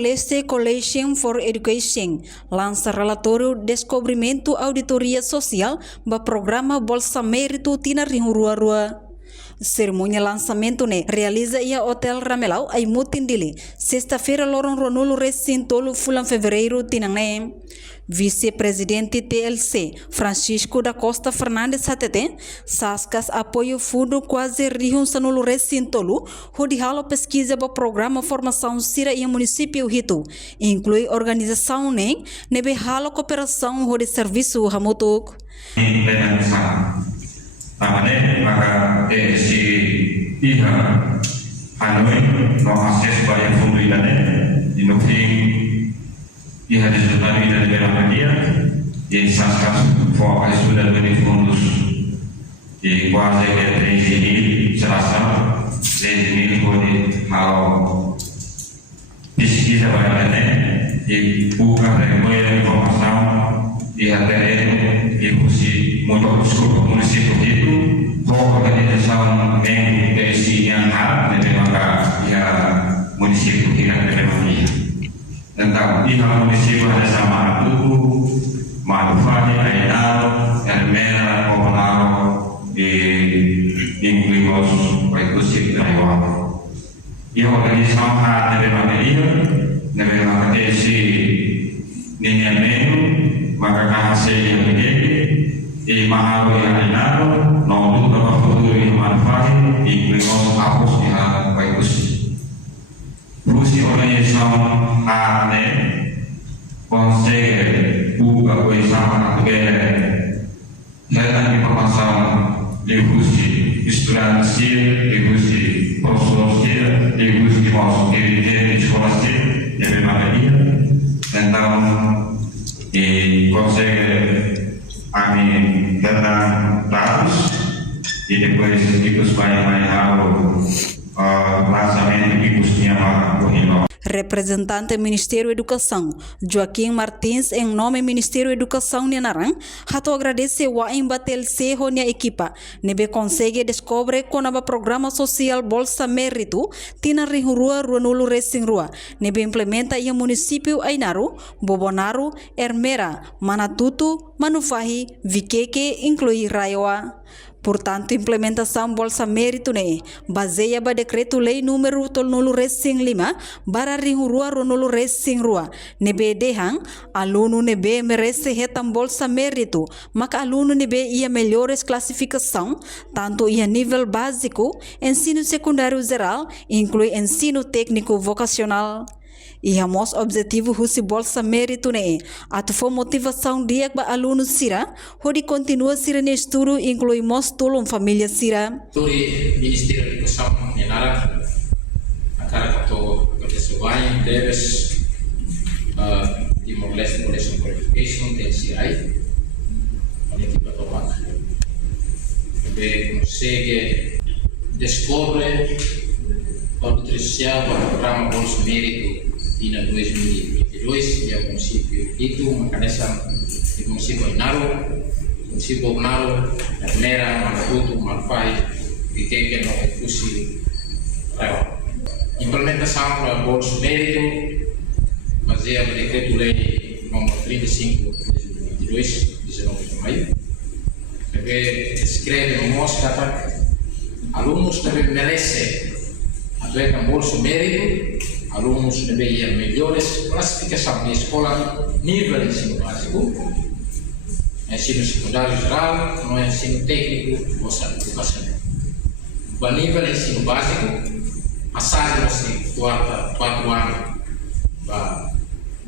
Timor-Leste Coalition for Education lança relatório Descobrimento Auditoria Social do programa Bolsa Mérito Tina Rua. Cerimônia lançamento realiza em Hotel Ramelau ai Mutindili, sexta-feira Loron Ronulu Recintolo Fulan Fevereiro Tinangé. Vice-presidente TLC Francisco da Costa Fernandes Hatete, Saskas apoio fundo quase Rihun Sanulu Recintolo, rodihalo pesquisa para programa formação Sira em município Hito, inclui organização nebe halo cooperação de serviço Hamutuk. Tamane maka si pihak Hanoi no akses banyak fundo ilane inofing pihak disutani dari Media di Saskas for sudah dari fundos di kuasa dari sini serasa ini kode hal bisnis banyak di buka dari informasi di HTN di kursi município itu organização yang PSI yang hal dari maka ya município tidak terpenuhi. Tentang pihak município ada sama tuku, Malufani, Ainal, Ermera, Coronado, incluímos recursos dari awal. Ia organização hal dari maka PSI ninya menu maka kahase yang begini. Mahalo yang dinado, nomor berapa foto yang manfaat, incluímos hapus yang bagus. Fungsi organisasi HANE consegue buka bersama dengan dan informasi diskusi instansi, diskusi proses, diskusi masuk di sekolah yang bermakna tentang consegue Amin datang terus di depois ikut banyak hal lançamento de custear a Representante Ministério Educação, Joaquim Martins, em nome Ministério Educação Nenarang, rato agradece o embatel se honia equipa, nebe consegue descobre com o programa social Bolsa Mérito, tina Rua Ruanulu Racing Rua, nebe implementa em município Ainaru, Bobonaru, Ermera, Manatutu, Manufahi, Viqueque, inclui Raioa. Portanto, implementação Bolsa Mérito baseia ba decreto-lei número 305 bara Rua Ronulu Racing Rua. Nebe dehang, aluno nebe merece retam Bolsa Mérito, maka aluno nebe ia melhores classificação, tanto ia nível básico, ensino secundário geral, inclui ensino técnico vocacional. E hamos objetivo husi Bolsa Mérito atu for motivação dia ba aluno sira, hodi continua sira ne estudo inclui mos tulung família sira. Tori Ministério da Educação Nenara akara kato bersesuaian deves Timor-Leste Coalition for Education TCI oleh kita tolak consegue descobre auditoria do programa Bolsa Mérito em 2022 e ao município itu mecanismo di município Ainaro, município Bognaro, Ermera, Manatutu, Malfai, Viqueque, no Fusi, Raio. Implementação da Bolsa Mérito baseada no decreto-lei número 35 de 2022, 19 de maio, que escreve no nosso que alunos também merecem através da Bolsa Mérito. Alunos devem melhores classificação na escola, nível de ensino básico, ensino secundário geral, no ensino técnico ou educacional. O nível de ensino básico, passagem de 4 anos para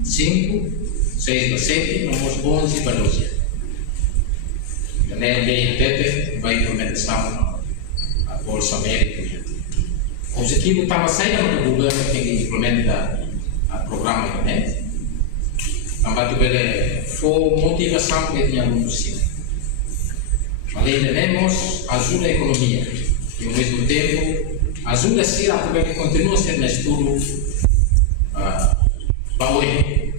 5, 6 para 7, nos 11 para 12 anos. A lei vai implementação a Bolsa Mérito. O objetivo estava saindo do governo que implementa o programa de internet. Também foi motivação que tinha no ensino. Além de temos ajuda à economia e ao mesmo tempo ajuda a ser também que continua sendo estudo para hoje.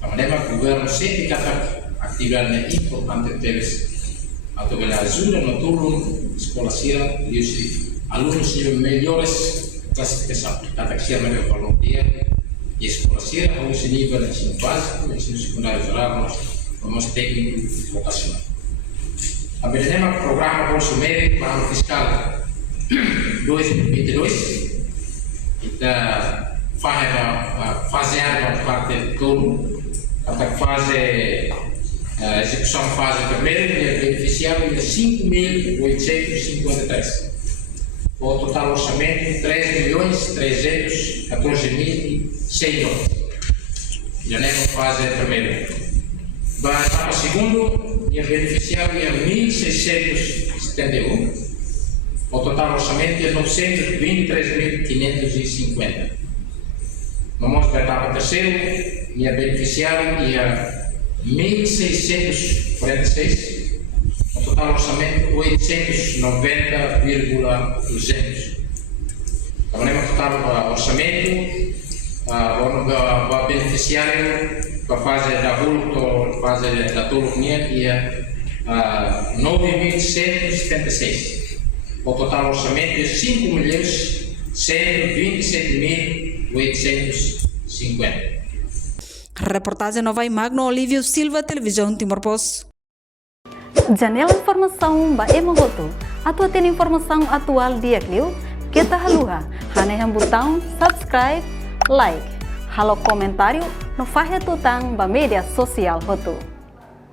Também o governo sempre quer atividade importante deles. Também ajuda no turno escola sira e alunos de melhores classificação, até que se melhor voluntário, e escola Sira, ao nível de ensino básico, ensino secundário geral, nós técnico vocacional. A Benedema programa Bolsa Médico para o ano fiscal 2022 está fazendo a parte de tudo, até fase a execução fase primeira e beneficiário de 5.853. O total orçamento 3.314.100. Já nem fase primeira. Vai para o segundo e beneficiário é 1.671. O total orçamento é 923.550. Vamos para a etapa terceira e beneficiário é 1.646, o total orçamento 890,200. Também o total orçamento para beneficiário para fazer da vulto, fazer da tolonia que é 9.176. O total orçamento é 5.127.850. Reportagem Nova Magno Olívio Silva, Televisão Timor-Poste. Janela Informação ba Emogoto. Atua tem informação atual dia Clio. Kita haluha. Haneham botão subscribe, like. Halo comentário no Fahe Tutang ba media sosial Hotu.